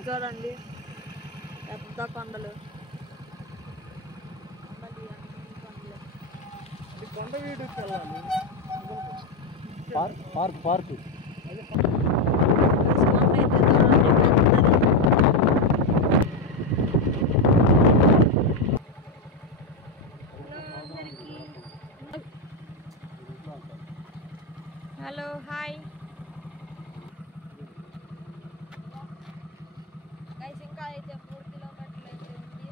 చూడండి పెద్ద కొండలు కొండ వీడికి వెళ్ళాలి పార్క్ హలో హాయ్ గైస్ ఇంకా అయితే 3 కిలోమీటర్లు అయితే ఉంది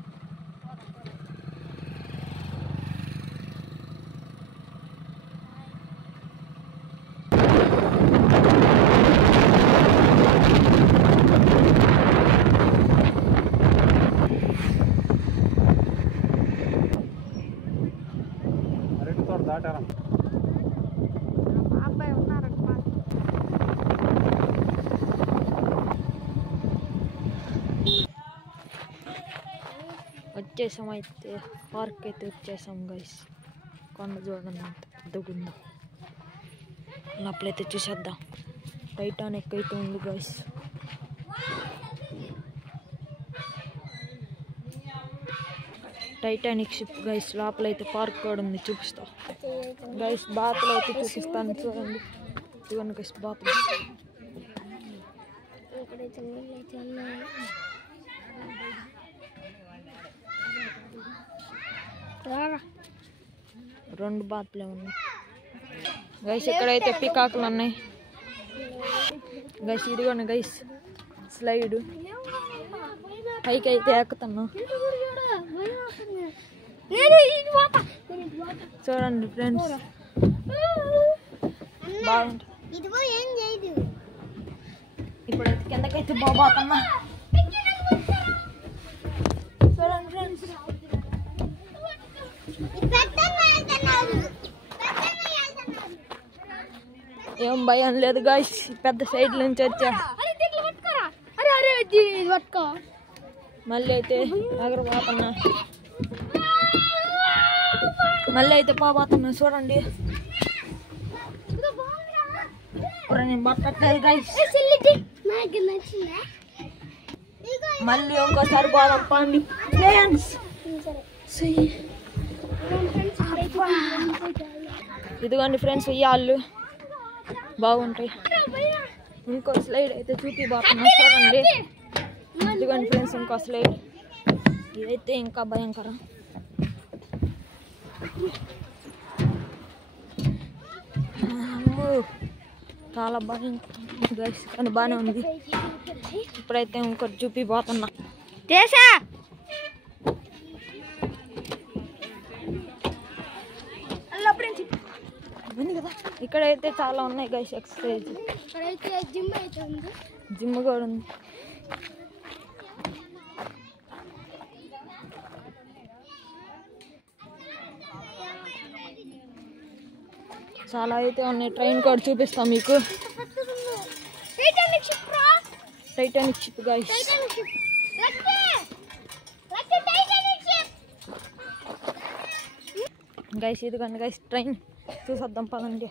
అరటి తోట దాటారా అబ్బాయి ఉన్నారంట వచ్చేసాం అయితే పార్క్ అయితే వచ్చేసాం గైస్ కొండ చూడండి అంత పెద్దగుందో లోపలైతే చూసేద్దాం టైటానిక్ అయితే ఉంది గైస్ టైటానిక్ షిప్ గైస్ లోపలైతే పార్క్ కూడా ఉంది చూపిస్తా గైస్ బాతులు అయితే చూపిస్తాను చూడండి ఇవన్నీ గైస్ బాతులు రెండు బాతులే ఉన్నాయి గైస్ ఇక్కడైతే పికాకులు ఉన్నాయి గైస్ ఇదిగోండి గైస్ స్లైడ్ పైకి అయితే ఎక్కుతున్నా చూడండి ఫ్రెండ్స్ బాగుంటుంది ఇప్పుడైతే కిందకైతే బాగుతున్నా చూడండి ఫ్రెండ్స్ ఏం భయం లేదు గాయ్స్ పెద్ద సైడ్ నుంచి వచ్చా మళ్ళీ అయితే ఎగరబోతున్నా మళ్ళీ అయితే పోబోతున్నా చూడండి నేను బట్టట్లేదు గాయ్స్ మళ్ళీ ఇంకోసారి పోదాం పండి ఫ్రెండ్స్ ఇదిగోండి ఫ్రెండ్స్ ఉయ్యాళ్ళు బాగుంటాయి ఇంకో స్లైడ్ అయితే చూపిపోతున్నా చూడండి ఇదిగోండి ఫ్రెండ్స్ ఇంకో స్లైడ్ ఇదైతే ఇంకా భయంకరం చాలా భయంకరం గైస్ కానీ బాగానే ఉంది ఇప్పుడైతే ఇంకోటి చూపిపోతున్నా చేసా కదా ఇక్కడైతే చాలా ఉన్నాయి గైస్ ఎక్సర్సైజ్ జిమ్ కూడా ఉంది చాలా అయితే ఉన్నాయి ట్రైన్ కూడా చూపిస్తాం మీకు టైటానిక్ షిప్ గైస్ గైస్ ఇదిగోండి గైస్ ట్రైన్ చూసొద్దాం పదండి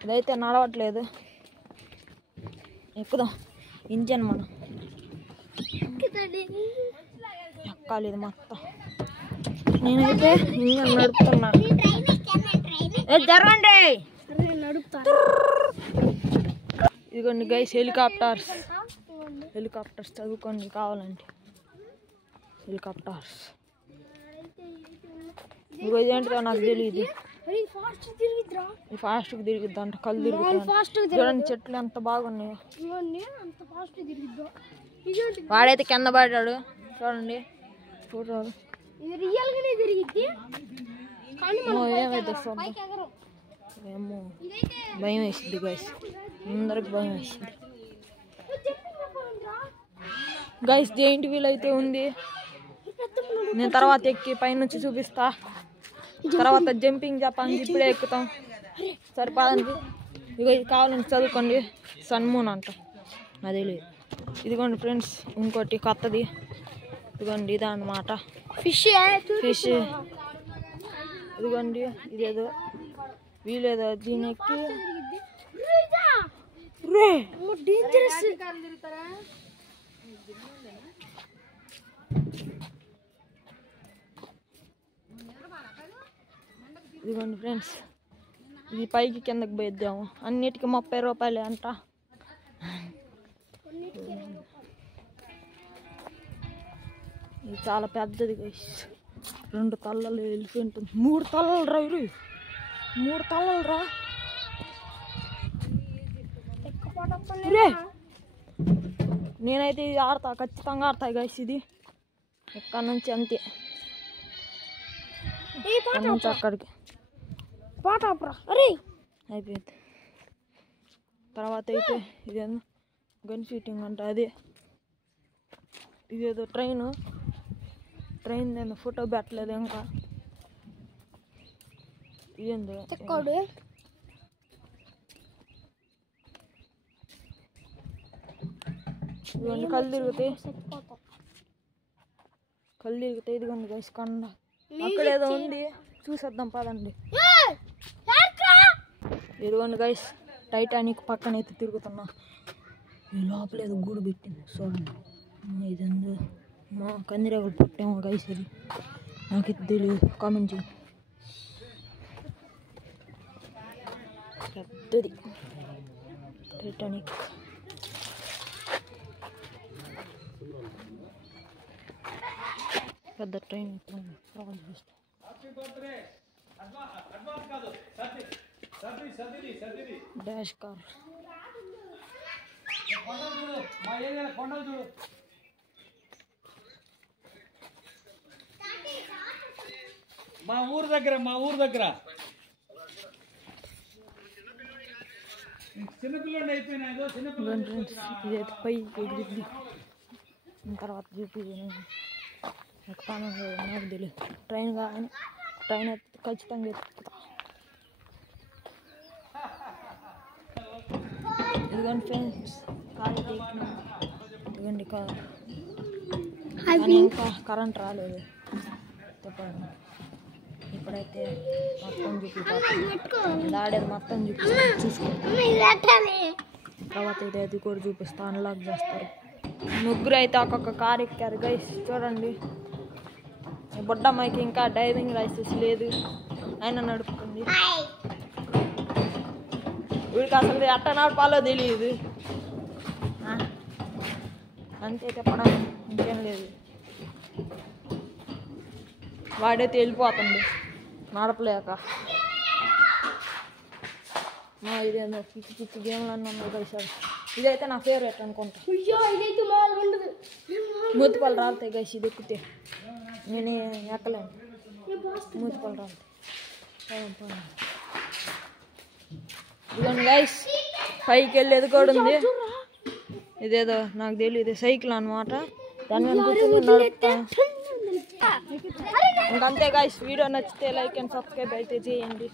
ఇదైతే నడవట్లేదు ఎక్కుదాం ఇంజన్ మనం ఎక్కాలి ఇది మొత్తం నేనైతే ఇంజన్ నడుపుతున్నా జరగండి ఇదిగోండి గైస్ హెలికాప్టర్స్ చదువుకోండి కావాలంటే హెలికాప్టర్స్ ఇగో ఇదేంటిదో నాకు తెలియదు ఫాస్ట్గా తిరిగిద్దా అంట కళ్ళు తిరుగుతుంది చూడండి చెట్లు ఎంత బాగున్నాయో వాడైతే కింద పడ్డాడు చూడండి ఫోటోలు ఏమైతే ఏమో భయం వేసింది గైస్ అందరికి భయం వేసింది గైస్ జెయింట్ వీల్ అయితే ఉంది నేను తర్వాత ఎక్కి పైనుంచి చూపిస్తా తర్వాత జంపింగ్ జపాన్ ఇప్పుడే ఎక్కుతాం సరిపోదండి ఇక ఇది కావాలని చదువుకోండి సన్మూన్ అంట అదే లేదు ఇదిగోండి ఫ్రెండ్స్ ఇంకోటి కొత్తది ఇదిగోండి ఇదే అన్నమాట ఫిష్ ఇదిగోండి ఇదేదో వీలేదో దీనికి ఇదిగోండి ఫ్రెండ్స్, ఇది పైకి కిందకి పోయిద్దాము. అన్నిటికీ 30 రూపాయలే అంట. ఇది చాలా పెద్దది గైస్. 2 తలలు ఎలిఫెంట్, 3 తలలు రా ఇరు, 3 తలలు రా. నేనైతే ఇది ఆడతా, ఖచ్చితంగా ఆడతా గైస్. ఇది ఎక్కడి నుంచి అంతే, నుంచి అక్కడికి అయిపోయింది. తర్వాత అయితే ఇదేందో గన్ షూటింగ్ అంట. అదే ఇదేదో ట్రైన్ నేను ఫోటో పెట్టలేదు ఇంకా. ఇదేందో ఇవన్నీ కళ్ళు తిరుగుతాయి. ఇదిగోండి గైస్ కొండ. అక్కడ ఏదో ఉంది, చూసేద్దాం పదండి. ఇదిగోండి గైస్, టైటానిక్ పక్కన అయితే తిరుగుతున్నా. ఈ లోపల ఏదో గూడు పెట్టింది చూడండి. ఇదేందో మా కందిరేగులు పుట్టేమో గైస్. ఇది నాకైతే తెలియదు, కామెంట్ చేయి. పెద్దది టైటానిక్. పెద్ద ట్రైన్ డాష్ కార్. మా ఊరు దగ్గర చిన్నపిల్లలు అయిపోయినా ఇదైతే పైకి ఎగిరిద్ది. తర్వాత చూపి ఎక్కుతాను నాకు తెలియదు. ట్రైన్ కానీ ట్రైన్ అయితే ఖచ్చితంగా ఎక్కుతా. ఇదిగోండి ఫ్రెండ్స్, కార్ అయితే ఎక్కినాం. ఇదిగోండి కార్. కానీ ఇంకా కరెంట్ రాలేదు. చెప్పండి, ఇప్పుడైతే మొత్తం చూపిస్తాను. ఆడేది మొత్తం చూసుకోండి. తర్వాత అయితే అది కూడా చూపిస్తా. అన్లాక్ చేస్తారు. ముగ్గురు అయితే ఒక్కొక్క కార్ ఎక్కారు గైస్. చూడండి, బుడ్డమ్మాయికి ఇంకా డ్రైవింగ్ లైసెన్స్ లేదు, ఆయన నడుపుతుంది. వీడికి అసలు ఎట్ట నడపాలో తెలియదు. అంతే చెప్పడం, ఇంకేం లేదు. వాడైతే వెళ్ళిపోతుంది నడపలేక. ఇదేందో పిచ్చి గేమ్లు అన్నీ ఉన్నాయి కలిసాడు. ఇదైతే నా ఫేవరెట్ అనుకుంటా. మూతిపళ్ళు రాలుతాయి గైస్ ఇది ఎక్కితే. నేను ఎక్కలేను, మూతిపళ్ళు రాలుతాయి. ఇదిగోండి గైస్, పైకి వెళ్ళేది కూడా ఉంది. ఇదేదో నాకు తెలియదు, సైకిల్ అనమాట. దాని మీద కూర్చొని నడుపుతా. ఇంకంతే గైస్, వీడియో నచ్చితే లైక్ అండ్ సబ్స్క్రైబ్ అయితే చేయండి.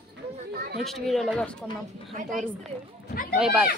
నెక్స్ట్ వీడియోలో కలుసుకుందాం. అంతవరకు బాయ్ బాయ్.